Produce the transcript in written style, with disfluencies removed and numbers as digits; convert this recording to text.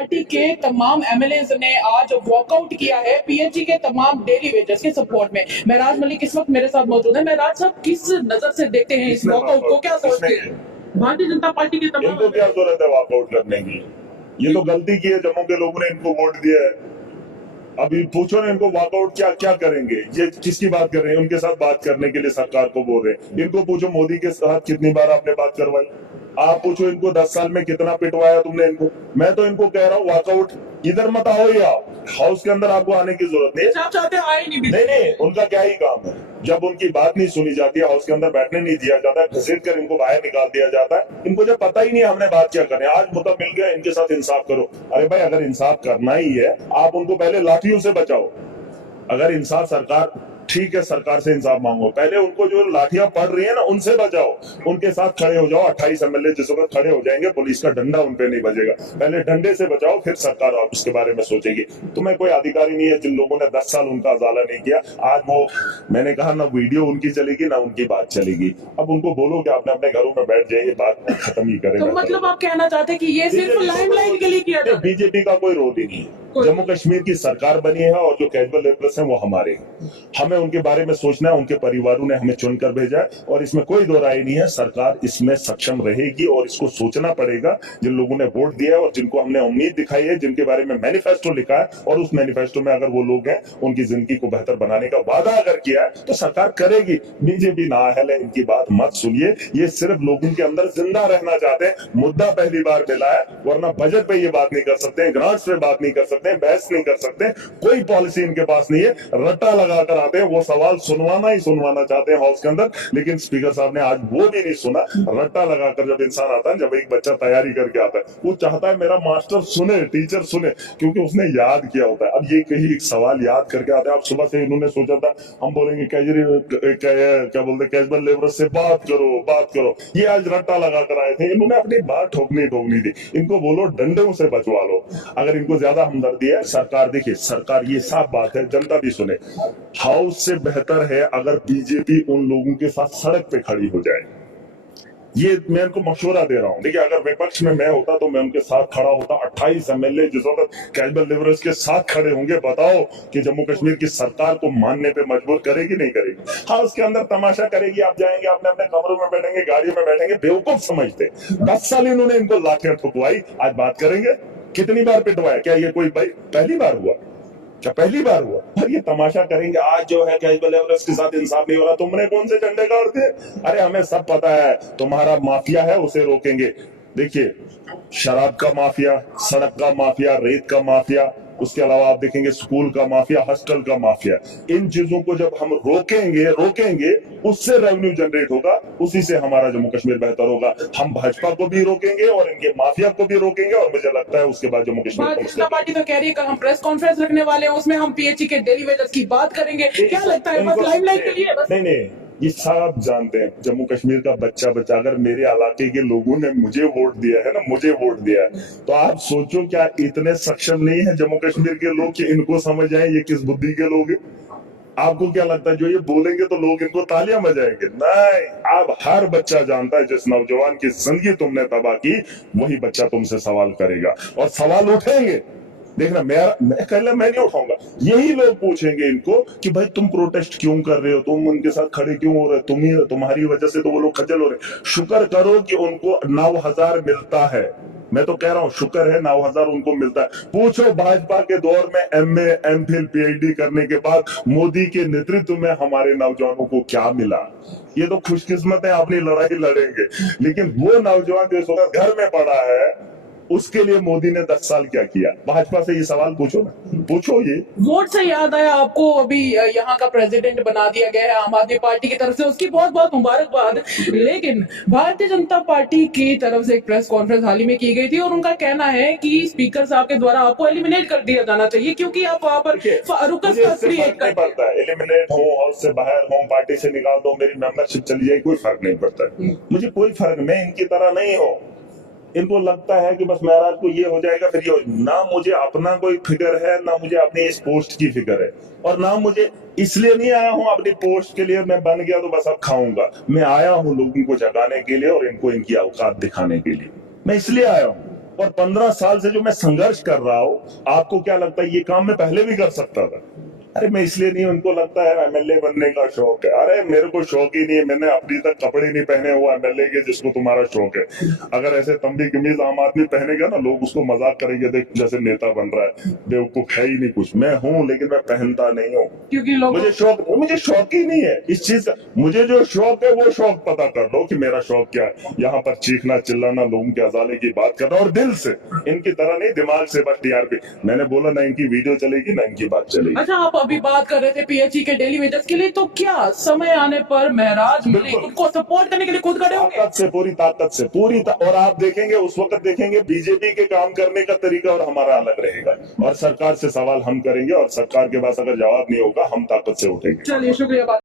Party के तमाम MLAs ने आज वॉकआउट किया है पीएचई के तमाम डेली वेजेस के सपोर्ट में। महराज मलिक इस वक्त मेरे साथ मौजूद है। महराज साहब, किस नजर से देखते हैं इस वॉकआउट को, क्या सोचते हैं? भारतीय जनता पार्टी के तमाम इनको क्या जरूरत है वॉकआउट करने की? ये तो गलती की है, जम्मू के लोगों ने इनको वोट दिया है। अभी पूछो ना इनको वॉकआउट क्या क्या करेंगे, ये किसकी बात कर रहे हैं? उनके साथ बात करने के लिए सरकार को बोल रहे हैं। इनको पूछो मोदी के साथ कितनी बार आपने बात करवाई। आप पूछो इनको 10 साल में कितना पिटवाया तुमने इनको। मैं तो इनको कह रहा हूँ वॉकआउट, इधर मत आओ, या हाउस के अंदर आपको आने की जरूरत नहीं है। आप चाहते हैं आए नहीं? नहीं, उनका क्या ही काम है। जब उनकी बात नहीं सुनी जाती है, हाउस के अंदर बैठने नहीं दिया जाता है, घसीट कर इनको बाहर निकाल दिया जाता है। इनको जब पता ही नहीं हमने बात क्या करनी है, आज मुद्दा मिल गया, इनके साथ इंसाफ करो। अरे भाई, अगर इंसाफ करना ही है, आप उनको पहले लाठियों से बचाओ। अगर इंसाफ सरकार, ठीक है, सरकार से इंसाफ मांगो, पहले उनको जो लाठियां पड़ रही है ना, उनसे बचाओ। उनके साथ खड़े हो जाओ। 28 एमएलए जिस वक्त खड़े हो जाएंगे, पुलिस का डंडा उन पे नहीं बजेगा। पहले डंडे से बचाओ, फिर सरकार उसके बारे में सोचेगी। तुम्हें कोई अधिकारी नहीं है जिन लोगों ने 10 साल उनका उजाला नहीं किया। आज वो, मैंने कहा ना वीडियो उनकी चलेगी ना उनकी बात चलेगी। अब उनको बोलो कि आपने अपने घरों में बैठ जाइए, बात खत्म ही करेगा। तो मतलब आप कहना चाहते हैं कि ये सिर्फ लाइमलाइट के लिए किया जाता है? बीजेपी का कोई रोल ही नहीं है। जम्मू कश्मीर की सरकार बनी है और जो कैजुअल लेबरर्स हैं वो हमारे हैं। हमें उनके बारे में सोचना है। उनके परिवारों ने हमें चुनकर भेजा है और इसमें कोई दो राय नहीं है। सरकार इसमें सक्षम रहेगी और इसको सोचना पड़ेगा। जिन लोगों ने वोट दिया है और जिनको हमने उम्मीद दिखाई है, जिनके बारे में मैनिफेस्टो लिखा है, और उस मैनिफेस्टो में अगर वो लोग हैं, उनकी जिंदगी को बेहतर बनाने का वादा अगर किया है, तो सरकार करेगी। बीजेपी ना है, इनकी बात मत सुनिए। ये सिर्फ लोगों के अंदर जिंदा रहना चाहते हैं। मुद्दा पहली बार मिला है, वरना बजट पे ये बात नहीं कर सकते, ग्रांट्स पे बात नहीं कर सकते, बहस नहीं कर सकते। कोई पॉलिसी इनके पास नहीं है। रट्टा लगाकर आते हैं, वो सवाल सुनवाना ही सुनवाना चाहते हैं हाउस के अंदर। लेकिन स्पीकर साहब ने आज वो भी नहीं सुना। रट्टा लगाकर जब इंसान आता है, जब एक बच्चा तैयारी करके आता है, वो चाहता है मेरा मास्टर सुने, टीचर सुने, क्योंकि उसने याद किया होता है। अब ये कहीं एक सवाल याद करके आते हैं। अब सुबह से इन्होंने सोचा था हम बोलेंगे क्या बोलते, कैजुअल लेबर से बात करो, बात करो। ये आज रट्टा लगाकर आए थे। इन्होंने अपनी बात ठोकनी थी। इनको बोलो डंडों से बचवा लो। अगर इनको ज्यादा हमदर्दी है, सरकार, देखिए सरकार, ये साफ बात है, जनता भी सुने, हाउस से बेहतर है अगर बीजेपी उन लोगों के साथ सड़क पे खड़ी हो जाए। ये मैं इनको मशवरा दे रहा हूं। देखिए, अगर विपक्ष में मैं होता तो मैं उनके साथ खड़ा होता। 28 एमएलए जिस वक्त कैजुअल लेबरर्स के साथ खड़े होंगे, बताओ कि जम्मू कश्मीर की सरकार को मानने पे मजबूर करेगी नहीं करेगी? हाँ, उसके अंदर तमाशा करेगी। आप जाएंगे, अपने अपने कमरों में बैठेंगे, गाड़ियों में बैठेंगे, बेवकूफ समझते। 10 साल इन्होंने इनको लाठियां ठुकवाई, आज बात करेंगे कितनी बार पिटवाया? क्या ये कोई भाई पहली बार हुआ? क्या पहली बार हुआ? और ये तमाशा करेंगे। आज जो है कैजुअल लेबरर्स के साथ इंसाफ नहीं हो रहा, तुमने कौन से झंडे गाड़ दिए? अरे हमें सब पता है, तुम्हारा माफिया है, उसे रोकेंगे। देखिए, शराब का माफिया, सड़क का माफिया, रेत का माफिया, उसके अलावा आप देखेंगे स्कूल का माफिया, हॉस्टल का माफिया। इन चीजों को जब हम रोकेंगे, उससे रेवेन्यू जनरेट होगा, उसी से हमारा जम्मू कश्मीर बेहतर होगा। हम भाजपा को भी रोकेंगे और इनके माफिया को भी रोकेंगे, और मुझे लगता है उसके बाद जम्मू कश्मीर भारतीय जनता पार्टी तो कह रही है कल हम प्रेस कॉन्फ्रेंस रखने वाले हैं, उसमें हम पीएचई के डेली वेजेस की बात करेंगे। क्या लगता है, बस लाइमलाइट के लिए? नहीं, ये सब जानते हैं। जम्मू कश्मीर का बच्चा अगर मेरे इलाके के लोगों ने मुझे वोट दिया है ना, मुझे वोट दिया है, तो आप सोचो क्या इतने सक्षम नहीं है जम्मू कश्मीर के लोग कि इनको समझ आए ये किस बुद्धि के लोग हैं? आपको क्या लगता है जो ये बोलेंगे तो लोग इनको तालियां बजाएंगे? नहीं, अब हर बच्चा जानता है जिस नौजवान की जिंदगी तुमने तबाह की, वही बच्चा तुमसे सवाल करेगा और सवाल उठेंगे। देखना, मैं नहीं उठाऊंगा। यही लोग पूछेंगे इनको कि भाई तुम प्रोटेस्ट क्यों कर रहे हो, तुम उनके साथ खड़े क्यों हो रहे हो, तुम्हारी वजह से तो वो लोग खज्जल हो रहे। शुक्र करो कि उनको 9,000 मिलता है। मैं तो कह रहा हूं शुक्र है 9,000 उनको मिलता है। पूछो भाजपा के दौर में एमए, एमफिल, पीएचडी करने के बाद मोदी के नेतृत्व में हमारे नौजवानों को क्या मिला? ये तो खुशकिस्मत है, अपनी लड़ाई लड़ेंगे। लेकिन वो नौजवान जो इस वक्त घर में पड़ा है, उसके लिए मोदी ने 10 साल क्या किया? भाजपा से ये सवाल पूछो ना, पूछो। ये वोट से याद आया आपको, अभी यहाँ का प्रेसिडेंट बना दिया गया है आम आदमी पार्टी की तरफ से, उसकी बहुत बहुत मुबारकबाद। लेकिन भारतीय जनता पार्टी की तरफ से एक प्रेस कॉन्फ्रेंस हाल ही में की गई थी और उनका कहना है कि स्पीकर साहब के द्वारा आपको एलिमिनेट कर दिया जाना चाहिए, क्योंकि आप वहां पर रुकस क्रिएट कर पड़ता है। एलिमिनेट हो, हाउस से बाहर हो, पार्टी से निकाल दो, मेरी मेंबरशिप चली जाए, कोई फर्क नहीं पड़ता। मुझे कोई फर्क, मैं इनकी तरह नहीं हूँ। इनको लगता है कि बस महाराज को ये हो जाएगा, फिर ये ना मुझे अपना कोई फिक्र है, ना मुझे अपनी इस पोस्ट की फिक्र है, और ना मुझे इसलिए नहीं आया हूं अपनी पोस्ट के लिए, मैं बन गया तो बस अब खाऊंगा। मैं आया हूं लोगों को जगाने के लिए और इनको इनकी औकात दिखाने के लिए। मैं इसलिए आया हूं। और 15 साल से जो मैं संघर्ष कर रहा हूं, आपको क्या लगता है ये काम मैं पहले भी कर सकता था? अरे मैं इसलिए नहीं, उनको लगता है एमएलए बनने का शौक है। अरे मेरे को शौक ही नहीं है, मैंने अभी तक कपड़े नहीं पहने हुआ एमएलए के जिसको तुम्हारा शौक है। अगर ऐसे तंबी कमीज आम आदमी पहनेगा ना, लोग उसको मजाक करेंगे, देख जैसे नेता बन रहा है, बेवकूफ है ही नहीं कुछ। मैं हूं लेकिन मैं पहनता नहीं हूँ, क्योंकि लोग मुझे शौक ही नहीं है इस चीज का। मुझे जो शौक है वो शौक पता कर लो कि मेरा शौक क्या है। यहाँ पर चीखना चिल्लाना, लोगों के अजाले की बात करना, और दिल से, इनकी तरह नहीं दिमाग से बस टीआरपी। मैंने बोला ना इनकी वीडियो चलेगी ना इनकी बात चलेगी। अच्छा, आप अभी बात कर रहे थे पीएचई के डेली वेजेस के लिए, तो क्या समय आने पर महराज मलिक बिल्कुल। उनको सपोर्ट करने के लिए खुद खड़े होंगे? ताकत से, पूरी ताकत से, और आप देखेंगे उस वक्त देखेंगे बीजेपी के काम करने का तरीका और हमारा अलग रहेगा, और सरकार से सवाल हम करेंगे, और सरकार के पास अगर जवाब नहीं होगा हम ताकत से उठेंगे। चलिए, शुक्रिया बात